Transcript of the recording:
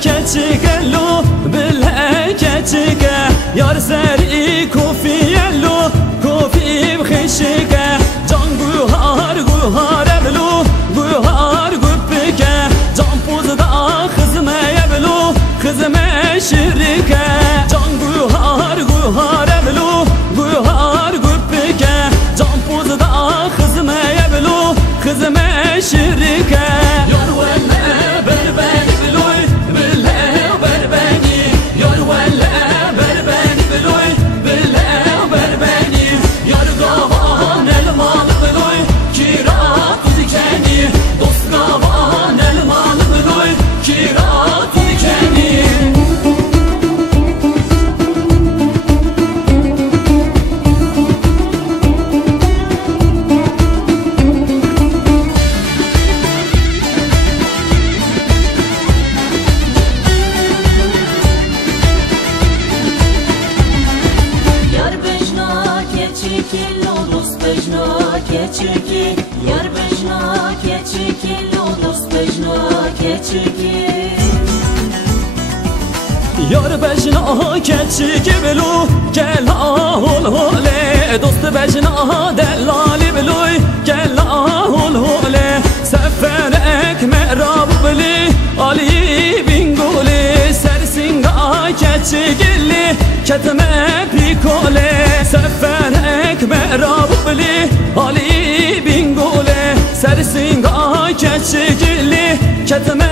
keçigello bile keçige yar seri kofiyello kofi bkhishige can guhar guhar eblo guhar gupike can pozda khizme eblo khizme shirike can guhar guhar eblo guhar gupike can pozda khizme eblo khizme shirike yar wala berbani beloy bile berbani yar wala berbani beloy bile berbani yar gavan el mal beloy kirat dikeni dost gavan el mal beloy kirat dikeni Yar bejna keçiki lodos bejna keçiki yar bejna keçiki belo gel ahol hole dost bejna delali beloy gel ahol hole seferek merab beli ali bingole sersinga keçigilli ketme pikole seferek merab beli ali bingole sersinga keçigilli ketme